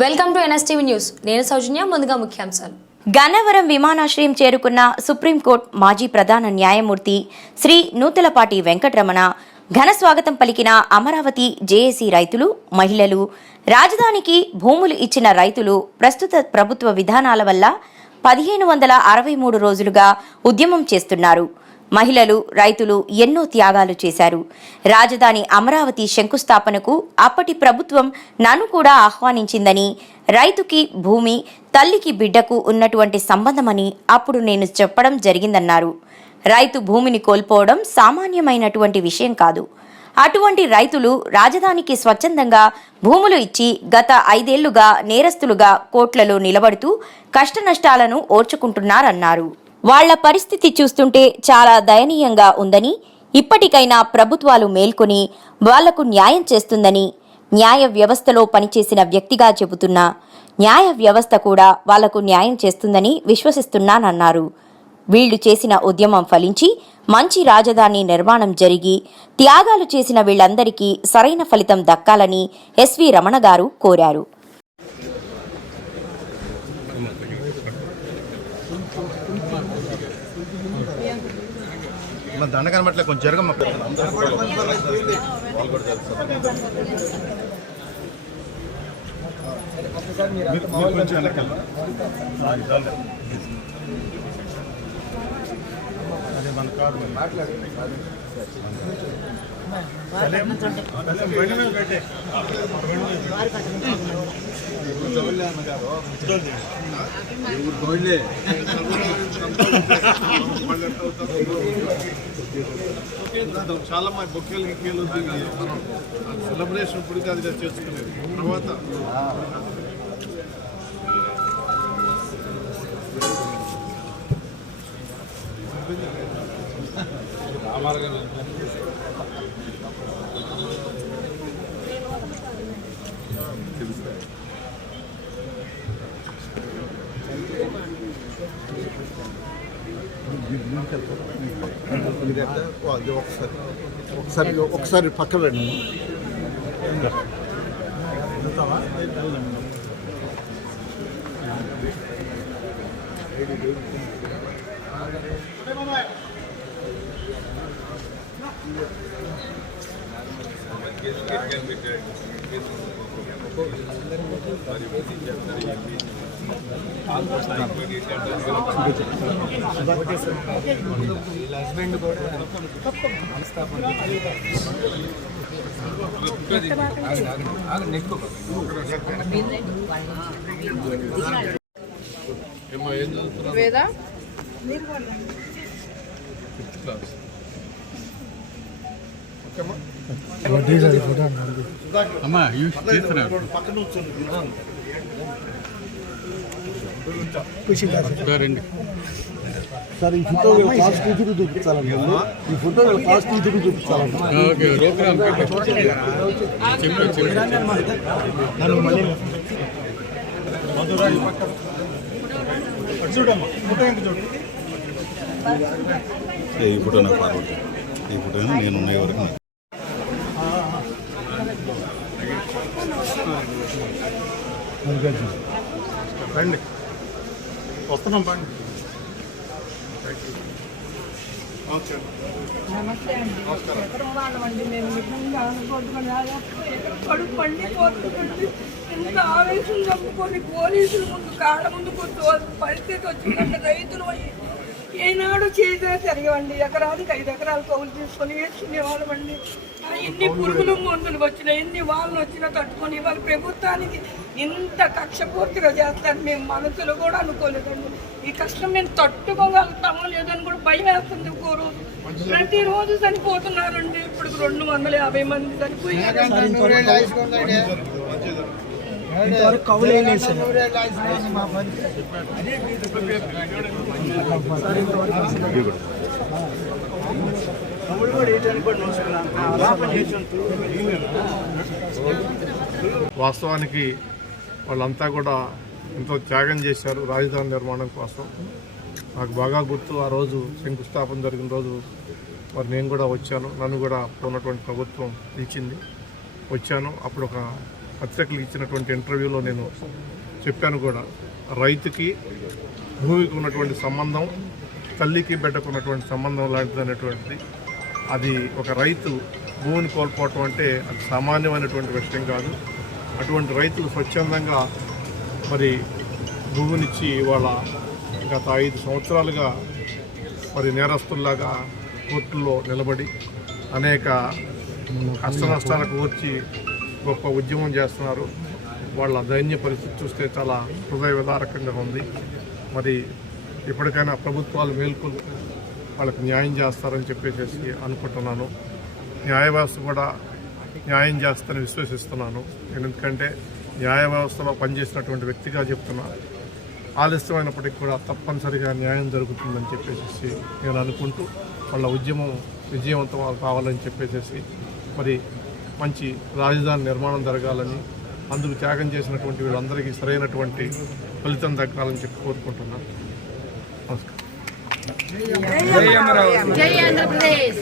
Welcome to NSTV news. నేను సౌజన్య ముందుగా ముఖ్యాంశాలు. గన్నవరం విమానాశ్రయం చేరుకున్న సుప్రీంకోర్టు మాజీ ప్రధాన న్యాయమూర్తి శ్రీ నూతలపాటి వెంకటరమణ ఘన స్వాగతం పలికిన అమరావతి జేఏసీ రైతులు మహిళలు రాజధానికి భూములు ఇచ్చిన రైతులు ప్రస్తుత ప్రభుత్వ విధానాల వల్ల పదిహేను వందల అరవై మూడు రోజులుగా ఉద్యమం చేస్తున్నారు. మహిళలు రైతులు ఎన్నో త్యాగాలు చేశారు. రాజధాని అమరావతి శంకుస్థాపనకు అప్పటి ప్రభుత్వం నన్ను కూడా ఆహ్వానించిందని రైతుకి భూమి తల్లికి బిడ్డకు ఉన్నటువంటి సంబంధమని అప్పుడు నేను చెప్పడం జరిగిందన్నారు. రైతు భూమిని కోల్పోవడం సామాన్యమైనటువంటి విషయం కాదు. అటువంటి రైతులు రాజధానికి స్వచ్ఛందంగా భూములు ఇచ్చి గత ఐదేళ్ళుగా నేరస్తులుగా కోట్లలో నిలబడుతూ కష్టనష్టాలను ఓర్చుకుంటున్నారన్నారు. వాళ్ళ పరిస్థితి చూస్తుంటే చాలా దయనీయంగా ఉందని ఇప్పటికైనా ప్రభుత్వాలు మేల్కొని వాళ్ళకు న్యాయం చేస్తుందని న్యాయ వ్యవస్థలో పనిచేసిన వ్యక్తిగా చెబుతున్నా న్యాయ వ్యవస్థ కూడా వాళ్ళకు న్యాయం చేస్తుందని విశ్వసిస్తున్నానన్నారు. వీళ్ళు చేసిన ఉద్యమం ఫలించి మంచి రాజధాని నిర్మాణం జరిగి త్యాగాలు చేసిన వీళ్ళందరికీ సరైన ఫలితం దక్కాలని ఎస్వి రమణ గారు కోరారు. మన దండ కనబట్లే కొంచెం జరగమ్మ కొంచెం వెనక్కి వెళ్ళండి. అదే మన కాదు చాలా మా బొక్కేలు గిక్కేలు సెలబ్రేషన్ ఇప్పుడు కాదు చేసుకునేది. తర్వాత అది ఒకసారి ఒకసారి ఒకసారి పక్కన రండి ఏమో ఏం చదువుతున్నావు? వేదా? క్లాస్ అమ్మా రండి సార్ ఈ ఫోటో ఫాస్ట్ ఇద్దరు చూపించాలండి ఈ ఫోటో ఫాస్ట్ ఇద్దరు చూపించాలండి. ఓకే ప్రోగ్రామ్ చెప్పు చెప్పు చూడమ్మా ఫోటో ఎంత చూడు ఈ ఫోటో నాకు ఫార్వర్డ్. ఈ ఫోటో నేను ఉన్న వరకు రండి. వస్తున్నాం బండి ఓకే. నమస్తే అండి. ఎకరం వాళ్ళమండి మేము? నిజంగా అనుకోవద్దు కడుపు పండిపోతుందండి ఆవేశం చంపుకొని పోలీసుల ముందు కాళ్ళ ముందు కూర్చోవాల్సిన పరిస్థితి వచ్చిందంటే రైతులు అయ్యి ఏనాడు చేసినా తిరగవండి ఎకరానికి ఐదు ఎకరాలు కౌలు తీసుకొని వేసుకునే వాళ్ళమండి ఆ ఎన్ని పురుగులు మందులు వచ్చినా ఎన్ని వాళ్ళు వచ్చినా తట్టుకొని వాళ్ళ ప్రభుత్వానికి ఇంత కక్షపూర్తిగా చేస్తారు మేము మనసులో కూడా అనుకోలేదండి. ఈ కష్టం మేము తట్టుకోగలుగుతామో లేదని కూడా భయం వేస్తుంది ఒక్కో రోజు. ప్రతిరోజు చనిపోతున్నారండి. ఇప్పుడు రెండు వందల యాభై మంది చనిపోయారు. ఇంతవరకు కవులు ఏం లేదు సార్. వాస్తవానికి వాళ్ళంతా కూడా ఎంతో త్యాగం చేశారు రాజధాని నిర్మాణం కోసం. నాకు బాగా గుర్తు ఆ రోజు శంకుస్థాపన జరిగిన రోజు మరి నేను కూడా వచ్చాను. నన్ను కూడా ఉన్నటువంటి ప్రభుత్వం పిలిచింది. వచ్చాను. అప్పుడు ఒక పత్రికలు ఇచ్చినటువంటి ఇంటర్వ్యూలో నేను చెప్పాను కూడా. రైతుకి భూమికి ఉన్నటువంటి సంబంధం తల్లికి బిడ్డకు ఉన్నటువంటి సంబంధం లాంటిది అనేటువంటిది అది ఒక రైతు భూమిని కోల్పోవటం అంటే అది సామాన్యమైనటువంటి విషయం కాదు. అటువంటి రైతులు స్వచ్ఛందంగా మరి భూమినిచ్చి ఇవాళ గత ఐదు సంవత్సరాలుగా మరి నేరస్తుల్లాగా కోర్టుల్లో నిలబడి అనేక కష్ట నష్టాలకు వచ్చి గొప్ప ఉద్యమం చేస్తున్నారు. వాళ్ళ దైన్య పరిస్థితి చూస్తే చాలా హృదయ విదారకంగా ఉంది. మరి ఇప్పటికైనా ప్రభుత్వాలు మేల్కొని వాళ్ళకి న్యాయం చేస్తారని చెప్పేసి అనుకుంటున్నాను. న్యాయ వ్యవస్థ కూడా న్యాయం చేస్తారని విశ్వసిస్తున్నాను. నేను ఎందుకంటే న్యాయ వ్యవస్థలో పనిచేసినటువంటి వ్యక్తిగా చెప్తున్నా. ఆలస్యమైనప్పటికీ కూడా తప్పనిసరిగా న్యాయం జరుగుతుందని చెప్పేసి నేను అనుకుంటూ వాళ్ళ ఉద్యమం విజయవంతం కావాలని చెప్పేసి మరి మంచి రాజధాని నిర్మాణం జరగాలని అందుకు త్యాగం చేసినటువంటి వీళ్ళందరికీ సరైనటువంటి ఫలితం దక్కాలని చెప్పి కోరుకుంటున్నాను. నమస్కారం. జై ఆంధ్రప్రదేశ్.